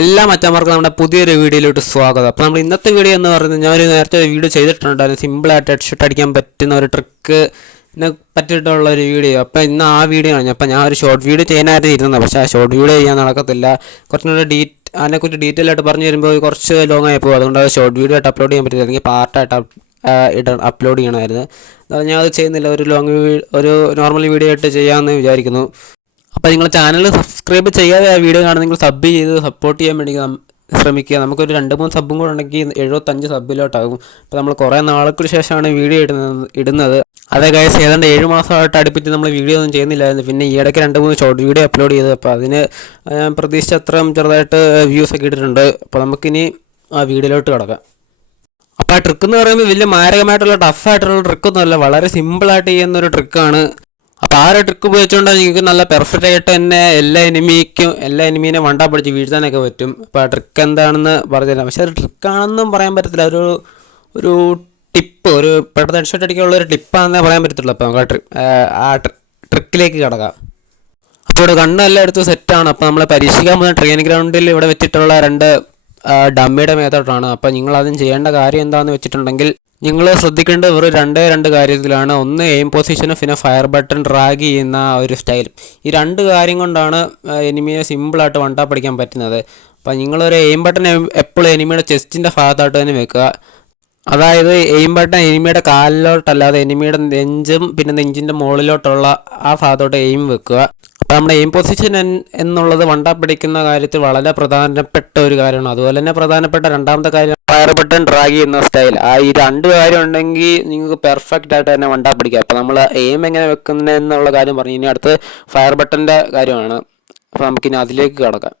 എല്ലാ മച്ചന്മാർക്കും നമ്മുടെ പുതിയൊരു വീഡിയോയിലോട്ട് സ്വാഗതം. അപ്പോൾ നമ്മൾ ഇന്നത്തെ വീഡിയോ എന്ന് പറയുന്നത് ഞാൻ ഒരു നേരത്തെ വീഡിയോ ചെയ്തിട്ടുണ്ടായിരുന്നു. സിമ്പിളായിട്ട് ഹെഡ്ഷോട്ട് അടിക്കാൻ പറ്റുന്ന ഒരു ട്രിക്കിനെ പറ്റിയിട്ടുള്ള ഒരു വീഡിയോ. അപ്പോൾ ഇന്ന് ആ വീഡിയോ ആണ്. അപ്പോൾ ഞാൻ ഒരു ഷോർട്ട് വീഡിയോ ചെയ്യാനായിരുന്നു ഇരുന്നത്, പക്ഷേ ആ ഷോർട്ട് വീഡിയോ ചെയ്യാൻ നടക്കത്തില്ല. കുറച്ചുകൂടെ അതിനെക്കുറിച്ച് ഡീറ്റെയിൽ ആയിട്ട് പറഞ്ഞു തരുമ്പോൾ കുറച്ച് ലോങ് ആയി പോകും. അതുകൊണ്ട് അത് ഷോർട്ട് വീഡിയോ ആയിട്ട് അപ്ലോഡ് ചെയ്യാൻ പറ്റില്ല, അല്ലെങ്കിൽ പാർട്ടായിട്ട് അപ്ലോഡ് ചെയ്യണമായിരുന്നു. ഞാൻ അത് ചെയ്യുന്നില്ല, ഒരു നോർമൽ വീഡിയോ ആയിട്ട് ചെയ്യാമെന്ന് വിചാരിക്കുന്നു. അപ്പോൾ നിങ്ങൾ ചാനൽ സബ്സ്ക്രൈബ് ചെയ്യാതെ ആ വീഡിയോ കാണുന്ന നിങ്ങൾ സബ് ചെയ്ത് സപ്പോർട്ട് ചെയ്യാൻ വേണ്ടി ശ്രമിക്കുക. നമുക്കൊരു 2-3 സബ്ബും കൂടെ ഉണ്ടെങ്കിൽ 75 സബ്ബിലോട്ടാകും. അപ്പോൾ നമ്മൾ കുറേ നാൾക്ക് ശേഷമാണ് വീഡിയോ ഇടുന്നത്. അതേ ഗൈസ്, ഏതാണ്ട് 7 മാസമായിട്ട് അടുപ്പിച്ച് നമ്മൾ വീഡിയോ ഒന്നും ചെയ്യുന്നില്ലായിരുന്നു. പിന്നെ ഈ ഇടയ്ക്ക് 2-3 ഷോർട്ട് വീഡിയോ അപ്ലോഡ് ചെയ്ത്, അപ്പോൾ അതിന് ഞാൻ പ്രതീക്ഷിച്ച അത്രയും ചെറുതായിട്ട് വ്യൂസൊക്കെ ഇട്ടിട്ടുണ്ട്. അപ്പോൾ നമുക്കിനി ആ വീഡിയോയിലോട്ട് കിടക്കാം. അപ്പോൾ ആ ട്രിക്ക് എന്ന് പറയുമ്പോൾ വലിയ മാരകമായിട്ടുള്ള ടഫായിട്ടുള്ള ട്രിക്കൊന്നുമല്ല, വളരെ സിമ്പിളായിട്ട് ചെയ്യുന്നൊരു ട്രിക്കാണ്. അപ്പോൾ ആ ഒരു ട്രിക്ക് ഉപയോഗിച്ചുകൊണ്ട് നിങ്ങൾക്ക് നല്ല പെർഫെക്റ്റ് ആയിട്ട് തന്നെ എല്ലാ എനിമീനെ വണ്ടാ പിടിച്ച് വീഴ്ത്താനൊക്കെ പറ്റും. അപ്പോൾ ആ ട്രിക്ക് എന്താണെന്ന് പറഞ്ഞുതരാം. പക്ഷേ ഒരു ട്രിക്കാണെന്നും പറയാൻ പറ്റത്തില്ല, ഒരു ടിപ്പ്, ഒരു പെട്ടെന്ന് ഹെഡ്ഷോട്ട് അടിക്കാനുള്ള ഒരു ടിപ്പാണെന്നേ പറയാൻ പറ്റത്തുള്ളൂ. അപ്പോൾ നമുക്ക് ആ ട്രിക്കിലേക്ക് കിടക്കാം. അപ്പോൾ ഇവിടെ കണ്ണെല്ലാം എടുത്ത് സെറ്റാണ്. അപ്പോൾ നമ്മൾ പരീക്ഷിക്കാൻ പോകുന്ന ട്രെയിനിങ് ഗ്രൗണ്ടിൽ ഇവിടെ വെച്ചിട്ടുള്ള 2 ഡമ്മിയുടെ മേത്തോട്ടാണ്. അപ്പോൾ നിങ്ങളതും ചെയ്യേണ്ട കാര്യം എന്താണെന്ന് വെച്ചിട്ടുണ്ടെങ്കിൽ, നിങ്ങൾ ശ്രദ്ധിക്കേണ്ടത് വെറും 2 കാര്യത്തിലാണ്. ഒന്ന് എയിം പൊസിഷനും പിന്നെ ഫയർ ബട്ടൺ ഡ്രാഗ് ചെയ്യുന്ന ഒരു സ്റ്റൈൽ. ഈ 2 കാര്യം കൊണ്ടാണ് എനിമിയെ സിമ്പിളായിട്ട് വണ്ടാ പഠിക്കാൻ പറ്റുന്നത്. അപ്പോൾ നിങ്ങളൊരു എയിം ബട്ടൺ എപ്പോഴും എനിമിയുടെ ചെസ്റ്റിൻ്റെ ഭാഗത്തായിട്ട് തന്നെ വെക്കുക. അതായത് എയിം ബട്ടൺ എനിമിയുടെ കാലിലോട്ടല്ലാതെ എനിമിയുടെ നെഞ്ചും പിന്നെ നെഞ്ചിൻ്റെ മുകളിലോട്ടുള്ള ആ ഭാഗത്തോട്ട് എയിം വെക്കുക. അപ്പോൾ നമ്മുടെ എയിം പൊസിഷൻ എന്നുള്ളത് വണ്ടാ പിടിക്കുന്ന കാര്യത്തിൽ വളരെ പ്രധാനപ്പെട്ട ഒരു കാര്യമാണ്. അതുപോലെ തന്നെ പ്രധാനപ്പെട്ട 2ാമത്തെ കാര്യം ഫയർ ബട്ടൺ ഡ്രാഗ് ചെയ്യുന്ന സ്റ്റൈൽ. ഈ 2 കാര്യം ഉണ്ടെങ്കിൽ നിങ്ങൾക്ക് പെർഫെക്റ്റ് ആയിട്ട് തന്നെ വണ്ടാ പിടിക്കുക. അപ്പോൾ നമ്മൾ എയിം എങ്ങനെ വെക്കുന്നത് എന്നുള്ള കാര്യം പറഞ്ഞു. ഇനി അടുത്ത് ഫയർ ബട്ടൻ്റെ കാര്യമാണ്. അപ്പോൾ നമുക്കിനി അതിലേക്ക് കിടക്കാം.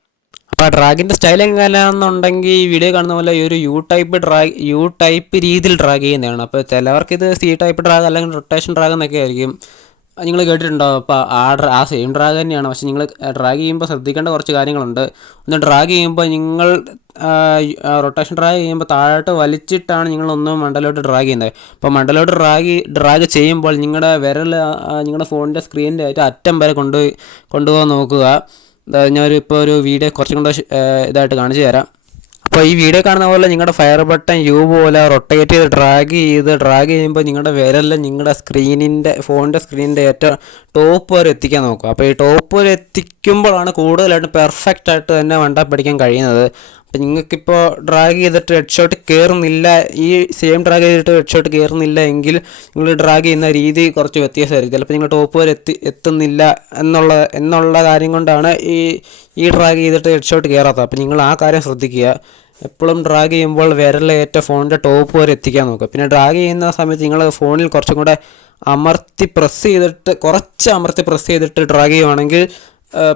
അപ്പോൾ ആ ഡ്രാഗിൻ്റെ സ്റ്റൈൽ എങ്ങനെയാണെന്നുണ്ടെങ്കിൽ ഈ വീഡിയോ കാണുന്ന പോലെ ഈ ഒരു യു ടൈപ്പ് രീതിയിൽ ഡ്രാഗ് ചെയ്യുന്നതാണ്. അപ്പോൾ ചിലവർക്കിത് C ടൈപ്പ് ഡ്രാഗ് അല്ലെങ്കിൽ റൊട്ടേഷൻ ഡ്രാഗ് എന്നൊക്കെ ആയിരിക്കും നിങ്ങൾ കേട്ടിട്ടുണ്ടാവും. അപ്പോൾ ആ സെയിം ഡ്രാഗ് തന്നെയാണ്. പക്ഷേ നിങ്ങൾ ഡ്രാഗ് ചെയ്യുമ്പോൾ ശ്രദ്ധിക്കേണ്ട കുറച്ച് കാര്യങ്ങളുണ്ട്. ഒന്ന് ഡ്രാഗ് ചെയ്യുമ്പോൾ നിങ്ങൾ റൊട്ടേഷൻ ഡ്രാഗ് ചെയ്യുമ്പോൾ താഴോട്ട് വലിച്ചിട്ടാണ് നിങ്ങളൊന്ന് മണ്ടലോട്ട് ഡ്രാഗ് ചെയ്യുന്നത്. അപ്പോൾ മണ്ടലോട്ട് ഡ്രാഗ് ചെയ്യുമ്പോൾ നിങ്ങളുടെ വിരൽ നിങ്ങളുടെ ഫോണിൻ്റെ സ്ക്രീനിൻ്റെ ആയിട്ട് അറ്റം വരെ കൊണ്ടുപോകാൻ നോക്കുക. ഞാനിപ്പോൾ ഒരു വീഡിയോ കുറച്ചും കൂടെ ഇതായിട്ട് കാണിച്ചു തരാം. അപ്പോൾ ഈ വീഡിയോ കാണുന്ന പോലെ നിങ്ങളുടെ ഫയർ ബട്ടൺ പോലെ റൊട്ടേറ്റ് ചെയ്ത് ഡ്രാഗ് ചെയ്യുമ്പോൾ നിങ്ങളുടെ വിരലിൽ നിങ്ങളുടെ ഫോണിൻ്റെ സ്ക്രീനിൻ്റെ ഏറ്റവും ടോപ്പ് വരെ എത്തിക്കാൻ നോക്കുക. അപ്പോൾ ഈ ടോപ്പ് വരെ എത്തിക്കുമ്പോഴാണ് കൂടുതലായിട്ട് പെർഫെക്റ്റ് ആയിട്ട് തന്നെ വണ്ടാ പഠിക്കാൻ കഴിയുന്നത്. അപ്പോൾ നിങ്ങൾക്കിപ്പോൾ ഡ്രാഗ് ചെയ്തിട്ട് ഹെഡ്ഷോട്ട് കയറുന്നില്ല, ഈ സെയിം ഡ്രാഗ് ചെയ്തിട്ട് ഹെഡ്ഷോട്ട് കയറുന്നില്ല എങ്കിൽ നിങ്ങൾ ഡ്രാഗ് ചെയ്യുന്ന രീതി കുറച്ച് വ്യത്യാസമായിരിക്കും. ചിലപ്പോൾ നിങ്ങൾ ടോപ്പ് വരെ എത്തുന്നില്ല എന്നുള്ള കാര്യം കൊണ്ടാണ് ഈ ഡ്രാഗ് ചെയ്തിട്ട് ഹെഡ്ഷോട്ട് കയറാത്തത്. അപ്പോൾ നിങ്ങൾ ആ കാര്യം ശ്രദ്ധിക്കുക. എപ്പോഴും ഡ്രാഗ് ചെയ്യുമ്പോൾ വിരലേറ്റ ഫോണിൻ്റെ ടോപ്പ് വരെ എത്തിക്കാൻ നോക്കുക. പിന്നെ ഡ്രാഗ് ചെയ്യുന്ന സമയത്ത് നിങ്ങൾ ഫോണിൽ കുറച്ചും കൂടെ അമർത്തി പ്രസ് ചെയ്തിട്ട് ഡ്രാഗ് ചെയ്യുവാണെങ്കിൽ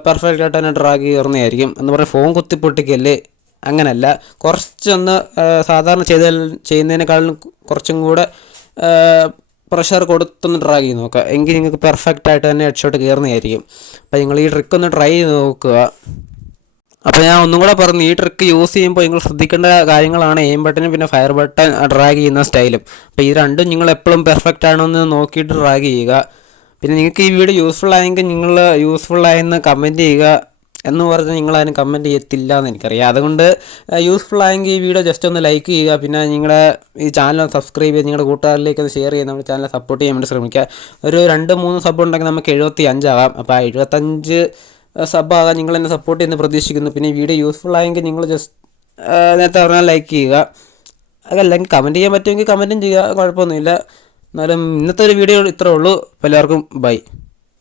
പെർഫെക്റ്റ് ആയിട്ട് തന്നെ ഡ്രാഗ് കയറുന്നതായിരിക്കും. എന്ന് പറഞ്ഞാൽ ഫോൺ കുത്തിപ്പൊട്ടിക്കല്ലേ, അങ്ങനല്ല. കുറച്ചൊന്ന് സാധാരണ ചെയ്യുന്നതിനേക്കാളും കുറച്ചും കൂടെ പ്രഷർ കൊടുത്തൊന്ന് ഡ്രാഗ് ചെയ്ത് നോക്കുക. എങ്കിൽ നിങ്ങൾക്ക് പെർഫെക്റ്റ് ആയിട്ട് തന്നെ ഹെഡ്ഷോട്ട് കയറുന്നതായിരിക്കും. അപ്പോൾ നിങ്ങൾ ഈ ട്രിക്ക് ഒന്ന് ട്രൈ ചെയ്ത് നോക്കുക. അപ്പോൾ ഞാൻ ഒന്നും കൂടെ പറഞ്ഞു, ഈ ട്രിക്ക് യൂസ് ചെയ്യുമ്പോൾ നിങ്ങൾ ശ്രദ്ധിക്കേണ്ട കാര്യങ്ങളാണ് എയിം ബട്ടനും പിന്നെ ഫയർ ബട്ടൺ ഡ്രാഗ് ചെയ്യുന്ന സ്റ്റൈലും. അപ്പോൾ ഈ 2 നിങ്ങൾ എപ്പോഴും പെർഫെക്റ്റ് ആണോ എന്ന് നോക്കിയിട്ട് ഡ്രാഗ് ചെയ്യുക. പിന്നെ നിങ്ങൾക്ക് ഈ വീഡിയോ യൂസ്ഫുൾ ആയെങ്കിൽ നിങ്ങൾ യൂസ്ഫുള്ളായെന്ന് കമൻറ്റ് ചെയ്യുക. എന്ന് പറഞ്ഞാൽ നിങ്ങളതിന് കമൻറ്റ് ചെയ്യത്തില്ല എന്ന് എനിക്കറിയാം. അതുകൊണ്ട് യൂസ്ഫുൾ ആയെങ്കിൽ ഈ വീഡിയോ ജസ്റ്റ് ഒന്ന് ലൈക്ക് ചെയ്യുക. പിന്നെ നിങ്ങളുടെ ഈ ചാനൽ സബ്സ്ക്രൈബ് ചെയ്ത് നിങ്ങളുടെ കൂട്ടുകാരിലേക്ക് ഒന്ന് ഷെയർ ചെയ്ത് നമ്മുടെ ചാനൽ സപ്പോർട്ട് ചെയ്യാൻ വേണ്ടി ശ്രമിക്കുക. ഒരു 2-3 സബ് ഉണ്ടെങ്കിൽ നമുക്ക് 75 ആകാം. അപ്പോൾ ആ 75 സബ്ബാകാൻ നിങ്ങൾ എന്നെ സപ്പോർട്ട് ചെയ്യുന്ന പ്രതീക്ഷിക്കുന്നു. പിന്നെ ഈ വീഡിയോ യൂസ്ഫുൾ ആയെങ്കിൽ നിങ്ങൾ ജസ്റ്റ് നേരത്തെ പറഞ്ഞാൽ ലൈക്ക് ചെയ്യുക. അതല്ലെങ്കിൽ കമൻറ്റ് ചെയ്യാൻ പറ്റുമെങ്കിൽ കമൻറ്റും ചെയ്യുക, കുഴപ്പമൊന്നുമില്ല. എന്നാലും ഇന്നത്തെ ഒരു വീഡിയോ ഇത്രേ ഉള്ളൂ. അപ്പോൾ എല്ലാവർക്കും ബൈ.